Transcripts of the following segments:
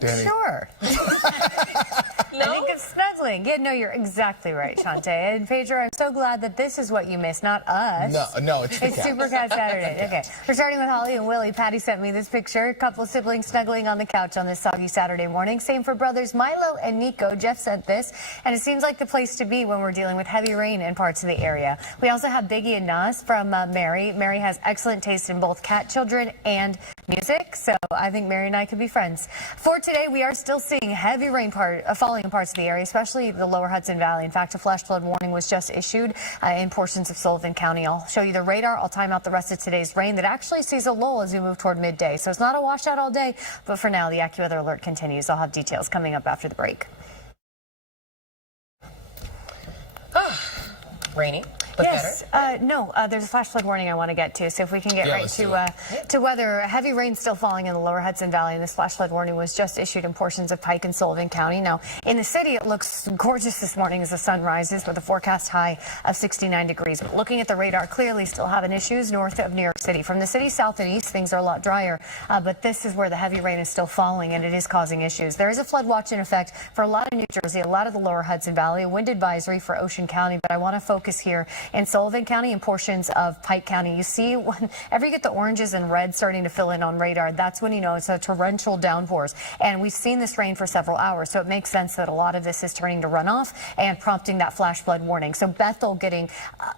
Dani? Sure. I think it's snuggling. Yeah, no, you're exactly right, Shantae. And Pedro, I'm so glad that this is what you missed, not us. No, it's the cat. Super Cat Saturday. Okay, we're starting with Holly and Willie. Patty sent me this picture. A couple of siblings snuggling on the couch on this soggy Saturday morning. Same for brothers Milo and Nico. Jeff sent this, and it seems like the place to be when we're dealing with heavy rain in parts of the area. We also have Biggie and Nas from Mary. Mary has excellent taste in both cat children and music, so I think Mary and I could be friends. For today, we are still seeing heavy rain falling in parts of the area, especially the lower Hudson Valley. In fact, a flash flood warning was just issued in portions of Sullivan County. I'll show you the radar. I'll time out the rest of today's rain that actually sees a lull as we move toward midday. So it's not a washout all day, but for now, the AccuWeather alert continues. I'll have details coming up after the break. Rainy. Yes, no, there's a flash flood warning I want to get to, so if we can get right to weather. Heavy rain still falling in the lower Hudson Valley, and this flash flood warning was just issued in portions of Pike and Sullivan County. Now, in the city, it looks gorgeous this morning as the sun rises with a forecast high of 69 degrees. But looking at the radar, clearly still having issues north of New York City. From the city south and east, things are a lot drier, but this is where the heavy rain is still falling, and it is causing issues. There is a flood watch in effect for a lot of New Jersey, a lot of the lower Hudson Valley, a wind advisory for Ocean County, but I want to focus here in Sullivan County and portions of Pike County. You see, whenever you get the oranges and reds starting to fill in on radar, that's when you know it's a torrential downpours. And we've seen this rain for several hours, so it makes sense that a lot of this is turning to runoff and prompting that flash flood warning. So Bethel getting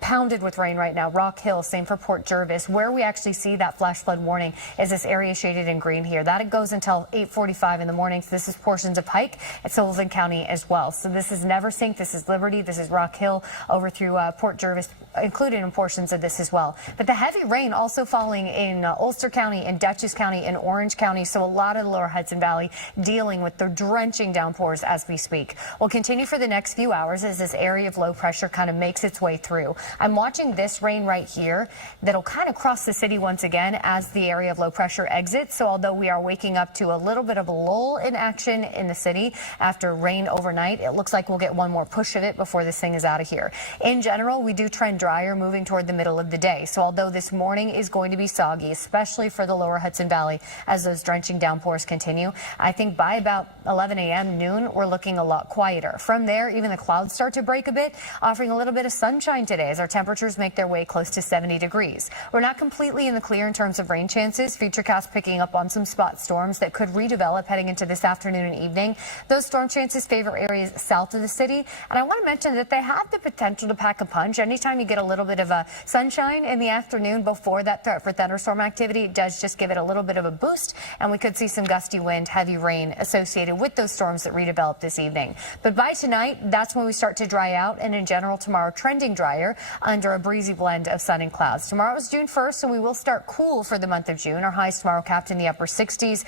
pounded with rain right now. Rock Hill, same for Port Jervis. Where we actually see that flash flood warning is this area shaded in green here. That it goes until 8:45 in the morning. So this is portions of Pike and Sullivan County as well. So this is Neversink, this is Liberty, this is Rock Hill over through Port Jervis, included in portions of this as well. But the heavy rain also falling in Ulster County and Dutchess County and Orange County. So a lot of the lower Hudson Valley dealing with the drenching downpours as we speak. We'll continue for the next few hours as this area of low pressure kind of makes its way through. I'm watching this rain right here that'll kind of cross the city once again as the area of low pressure exits. So although we are waking up to a little bit of a lull in action in the city after rain overnight, it looks like we'll get one more push of it before this thing is out of here. In general, we do trend drier moving toward the middle of the day. So although this morning is going to be soggy, especially for the lower Hudson Valley as those drenching downpours continue, I think by about 11 a.m. noon, we're looking a lot quieter. From there, even the clouds start to break a bit, offering a little bit of sunshine today as our temperatures make their way close to 70 degrees. We're not completely in the clear in terms of rain chances. Futurecast picking up on some spot storms that could redevelop heading into this afternoon and evening. Those storm chances favor areas south of the city, and I want to mention that they have the potential to pack a punch. Anytime you get a little bit of a sunshine in the afternoon before that threat for thunderstorm activity, it does just give it a little bit of a boost, and we could see some gusty wind, heavy rain associated with those storms that redevelop this evening. But by tonight, that's when we start to dry out, and in general tomorrow trending drier under a breezy blend of sun and clouds. Tomorrow is June 1st, and we will start cool for the month of June. Our highs tomorrow capped in the upper 60s.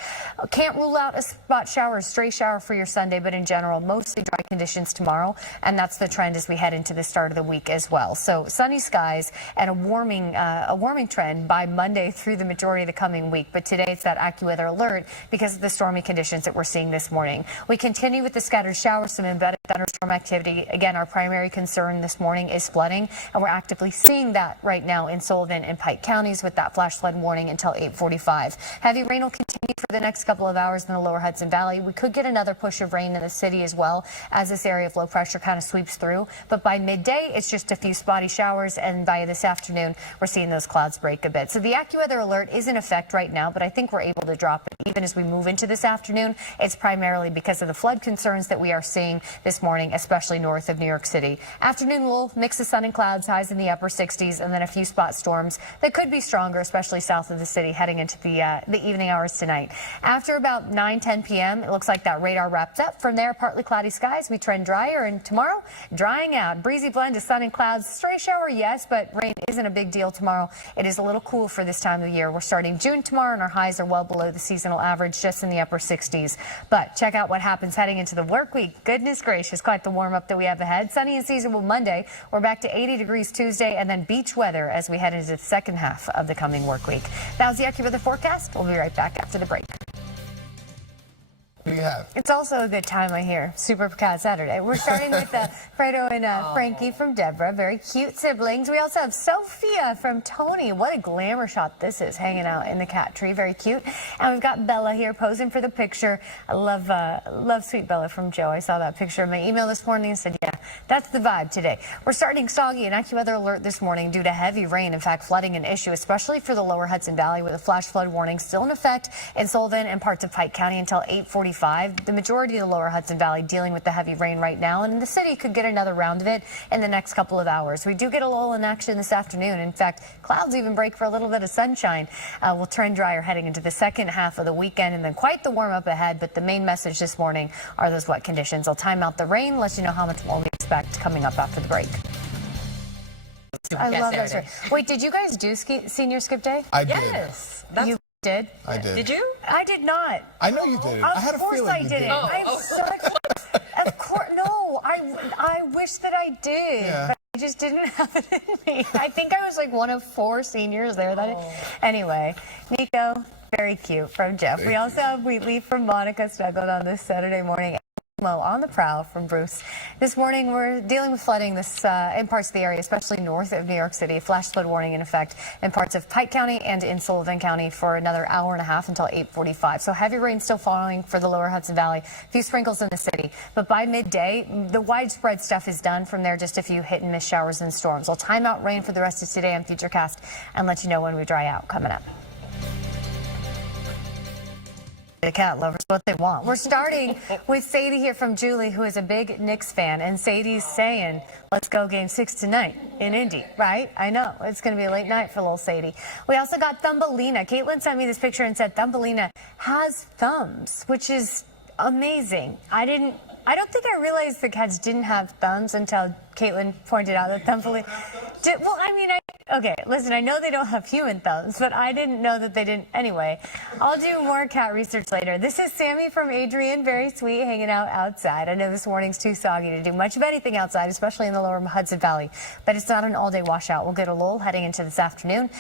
Can't rule out a spot shower, a stray shower for your Sunday, but in general mostly dry conditions tomorrow, and that's the trend as we head into the start of the week as well. So sunny skies and a warming trend by Monday through the majority of the coming week. But today it's that AccuWeather alert because of the stormy conditions that we're seeing this morning. We continue with the scattered showers, some embedded thunderstorm activity. Again, our primary concern this morning is flooding, and we're actively seeing that right now in Sullivan and Pike counties with that flash flood warning until 8:45. Heavy rain will continue for the next couple of hours in the lower Hudson Valley. We could get another push of rain in the city as well as this area of low pressure kind of sweeps through. But by midday, it's just a few spotty showers, and by this afternoon, we're seeing those clouds break a bit. So the AccuWeather alert is in effect right now, but I think we're able to drop it even as we move into this afternoon. It's primarily because of the flood concerns that we are seeing this morning, especially north of New York City. Afternoon will mix of sun and clouds, highs in the upper 60s, and then a few spot storms that could be stronger, especially south of the city heading into the evening hours tonight. After about 9-10 p.m., it looks like that radar wrapped up. From there, partly cloudy skies. We trend drier, and tomorrow, drying out. Breezy blend of sun and clouds. Stray shower, yes, but rain isn't a big deal tomorrow. It is a little cool for this time of year. We're starting June tomorrow, and our highs are well below the seasonal average, just in the upper 60s. But check out what happens heading into the work week. Goodness gracious, quite the warm-up that we have ahead. Sunny and seasonable Monday. We're back to 80 degrees Tuesday, and then beach weather as we head into the second half of the coming work week. That was the AccuWeather forecast. We'll be right back after the break. do you have? It's also a good time, I hear. Super Cat Saturday. We're starting with Fredo and Frankie from Deborah. Very cute siblings. We also have Sophia from Tony. What a glamour shot this is, hanging out in the cat tree. Very cute. And we've got Bella here posing for the picture. I love sweet Bella from Joe. I saw that picture in my email this morning and said, yeah, that's the vibe today. We're starting soggy and AccuWeather alert this morning due to heavy rain. In fact, flooding an issue, especially for the lower Hudson Valley, with a flash flood warning still in effect in Sullivan and parts of Pike County until 8:45. The majority of the lower Hudson Valley dealing with the heavy rain right now, and the city could get another round of it in the next couple of hours. We do get a lull in action this afternoon. In fact, clouds even break for a little bit of sunshine. We'll trend drier heading into the second half of the weekend, and then quite the warm up ahead. But the main message this morning are those wet conditions. I'll time out the rain, let you know how much more we expect coming up after the break. I love those. Wait, did you guys do senior skip day? I did. Yes. You did? I did. Did you? I did not. I know you did. I had a feeling I you did. did. Of course, no. I wish that I did. Yeah. But I just didn't have it in me. I think I was like one of 4 seniors there that day. Anyway, Nico, very cute from Jeff. We also have We Leave from Monica snuggled on this Saturday morning. On the prowl from Bruce. This morning we're dealing with flooding in parts of the area, especially north of New York City. Flash flood warning in effect in parts of Pike County and in Sullivan County for another hour and a half until 8:45. So heavy rain still falling for the lower Hudson Valley. A few sprinkles in the city. But by midday, the widespread stuff is done. From there, just a few hit and miss showers and storms. I'll time out rain for the rest of today on Futurecast and let you know when we dry out coming up. The cat lovers, what they want. We're starting with Sadie here from Julie, who is a big Knicks fan, and Sadie's saying, let's go game 6 tonight in Indy, right? I know, it's going to be a late night for little Sadie. We also got Thumbelina. Caitlin sent me this picture and said Thumbelina has thumbs, which is amazing. I don't think I realized the cats didn't have thumbs until Caitlin pointed out that Thumbelina did. Well, I mean, okay, listen, I know they don't have human thumbs, but I didn't know that they didn't. Anyway, I'll do more cat research later. This is Sammy from Adrian, very sweet, hanging out outside. I know this morning's too soggy to do much of anything outside, especially in the lower Hudson Valley, but it's not an all-day washout. We'll get a lull heading into this afternoon.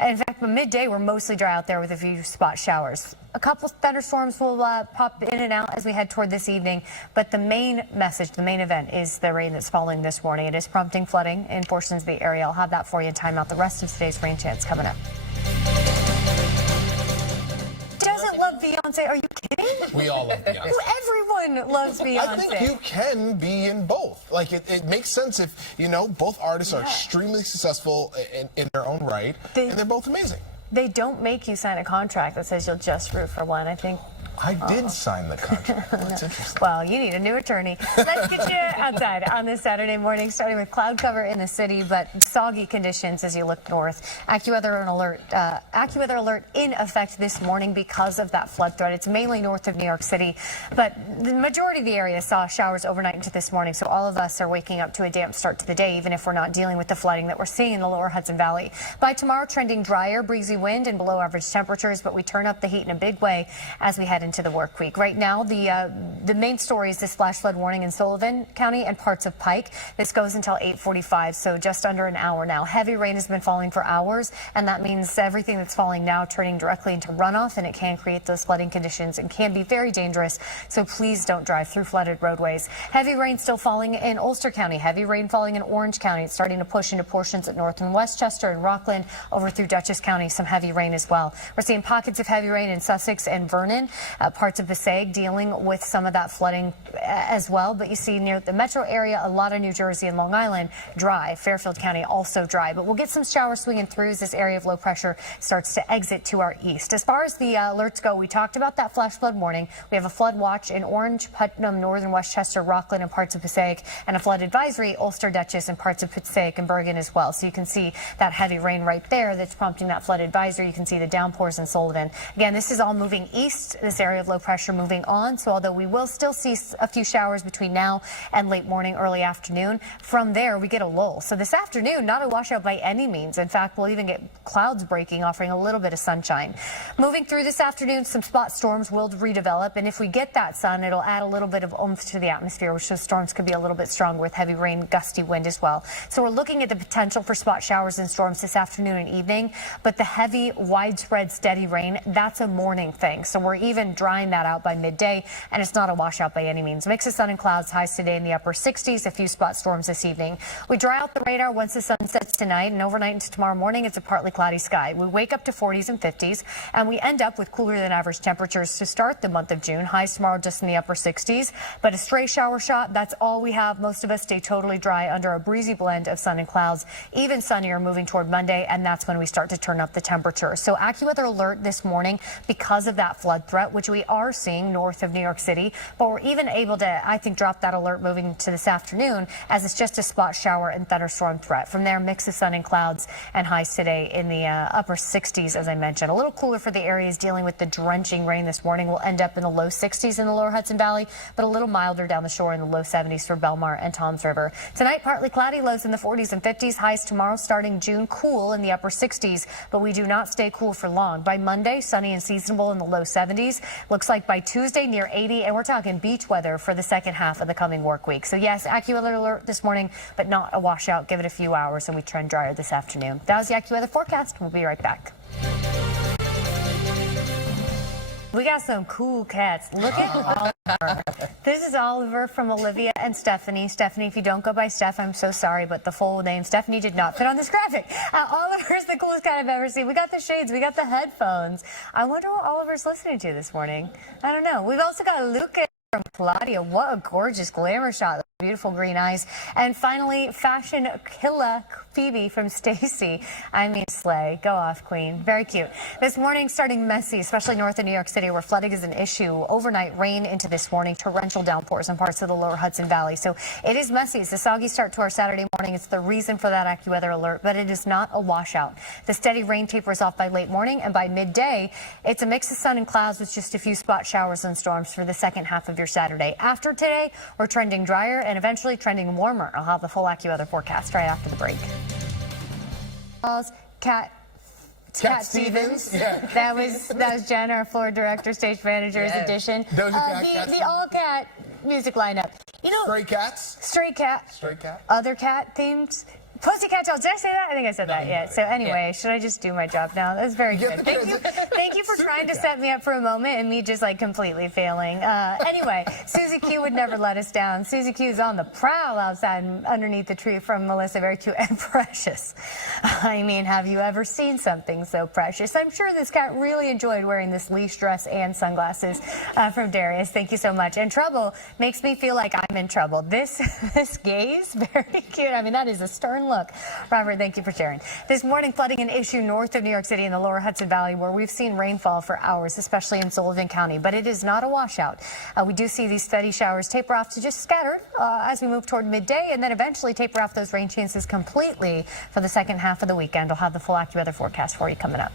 In fact, by midday, we're mostly dry out there with a few spot showers. A couple thunderstorms will pop in and out as we head toward this evening, but the main message, the main event, is the rain that's falling this morning. It is prompting flooding in portions of the area. I'll have that for you and time out the rest of today's rain chance coming up. Doesn't love Beyonce? Are you kidding? We all love Beyonce. Everyone loves Beyonce. I think you can be in both. Like, it makes sense if, both artists are extremely successful in their own right, and they're both amazing. They don't make you sign a contract that says you'll just root for one. I think I did sign the contract. That's interesting. Well, you need a new attorney. Let's get you outside on this Saturday morning, starting with cloud cover in the city, but soggy conditions as you look north. AccuWeather alert in effect this morning because of that flood threat. It's mainly north of New York City, but the majority of the area saw showers overnight into this morning, so all of us are waking up to a damp start to the day, even if we're not dealing with the flooding that we're seeing in the lower Hudson Valley. By tomorrow, trending drier, breezy wind and below average temperatures, but we turn up the heat in a big way as we head into the work week. Right now, the main story is this flash flood warning in Sullivan County and parts of Pike. This goes until 8:45, so just under an hour now. Heavy rain has been falling for hours, and that means everything that's falling now turning directly into runoff, and it can create those flooding conditions and can be very dangerous, so please don't drive through flooded roadways. Heavy rain still falling in Ulster County. Heavy rain falling in Orange County. It's starting to push into portions of North and Westchester and Rockland over through Dutchess County. Some heavy rain as well. We're seeing pockets of heavy rain in Sussex and Vernon. Parts of Passaic dealing with some of that flooding as well, but you see near the metro area, a lot of New Jersey and Long Island dry. Fairfield County also dry, but we'll get some showers swinging through as this area of low pressure starts to exit to our east. As far as the alerts go, we talked about that flash flood warning. We have a flood watch in Orange, Putnam, Northern Westchester, Rockland, and parts of Passaic, and a flood advisory, Ulster, Dutchess, and parts of Passaic and Bergen as well. So you can see that heavy rain right there that's prompting that flood advisory. You can see the downpours in Sullivan. Again, this is all moving east, this area of low pressure moving on, so although we will still see a few showers between now and late morning, early afternoon, from there we get a lull. So this afternoon, not a washout by any means. In fact, we'll even get clouds breaking, offering a little bit of sunshine. Moving through this afternoon, some spot storms will redevelop, and if we get that sun, it'll add a little bit of oomph to the atmosphere, which those storms could be a little bit stronger with heavy rain, gusty wind as well. So we're looking at the potential for spot showers and storms this afternoon and evening, but the heavy, widespread, steady rain, that's a morning thing. So we're even and drying that out by midday, and it's not a washout by any means. Mix of sun and clouds, highs today in the upper 60s, a few spot storms this evening. We dry out the radar once the sun sets tonight, and overnight into tomorrow morning, it's a partly cloudy sky. We wake up to 40s and 50s, and we end up with cooler than average temperatures to start the month of June. Highs tomorrow just in the upper 60s, but a stray shower shot, that's all we have. Most of us stay totally dry under a breezy blend of sun and clouds, even sunnier moving toward Monday, and that's when we start to turn up the temperature. So AccuWeather alert this morning because of that flood threat, which we are seeing north of New York City, but we're even able to, I think, drop that alert moving to this afternoon as it's just a spot shower and thunderstorm threat. From there, mix of sun and clouds and highs today in the upper 60s, as I mentioned. A little cooler for the areas dealing with the drenching rain this morning. We'll end up in the low 60s in the lower Hudson Valley, but a little milder down the shore in the low 70s for Belmar and Toms River. Tonight, partly cloudy, lows in the 40s and 50s. Highs tomorrow starting June cool in the upper 60s, but we do not stay cool for long. By Monday, sunny and seasonable in the low 70s. Looks like by Tuesday, near 80, and we're talking beach weather for the second half of the coming work week. So yes, AccuWeather alert this morning, but not a washout. Give it a few hours and we trend drier this afternoon. That was the AccuWeather forecast. We'll be right back. We got some cool cats. Look at Oliver. This is Oliver from Olivia and Stephanie. Stephanie, if you don't go by Steph, I'm so sorry, but the full name Stephanie did not fit on this graphic. Oliver's the coolest cat I've ever seen. We got the shades, we got the headphones. I wonder what Oliver's listening to this morning. I don't know. We've also got Lucas from Claudia. What a gorgeous glamour shot. Beautiful green eyes. And finally, fashion killer Phoebe from Stacy. I mean, slay. Go off, queen. Very cute. This morning starting messy, especially north of New York City, where flooding is an issue. Overnight rain into this morning, torrential downpours in parts of the lower Hudson Valley. So it is messy. It's a soggy start to our Saturday morning. It's the reason for that AccuWeather alert, but it is not a washout. The steady rain tapers off by late morning, and by midday, it's a mix of sun and clouds with just a few spot showers and storms for the second half of your Saturday. After today, we're trending drier and eventually trending warmer. I'll have the full AccuWeather forecast right after the break. Cat Stevens. Yeah. That was Jen, our floor director, stage manager's edition. Doja Cat, the all cat music lineup. You know, Stray cat. Other cat themes. Pussycat Dolls. Did I say that? I think I said that. Yeah. So anyway, should I just do my job now? That's very good. Thank you for trying to set me up for a moment and me just like completely failing. Anyway, Susie Q would never let us down. Susie Q is on the prowl outside and underneath the tree from Melissa. Very cute and precious. I mean, have you ever seen something so precious? I'm sure this cat really enjoyed wearing this leash dress and sunglasses from Darius. Thank you so much. And Trouble makes me feel like I'm in trouble. This gaze, very cute. I mean, that is a stern look. Robert, thank you for sharing. This morning, flooding an issue north of New York City in the lower Hudson Valley, where we've seen rainfall for hours, especially in Sullivan County, but it is not a washout. We do see these steady showers taper off to just scattered as we move toward midday, and then eventually taper off those rain chances completely for the second half of the weekend. I'll have the full AccuWeather forecast for you coming up.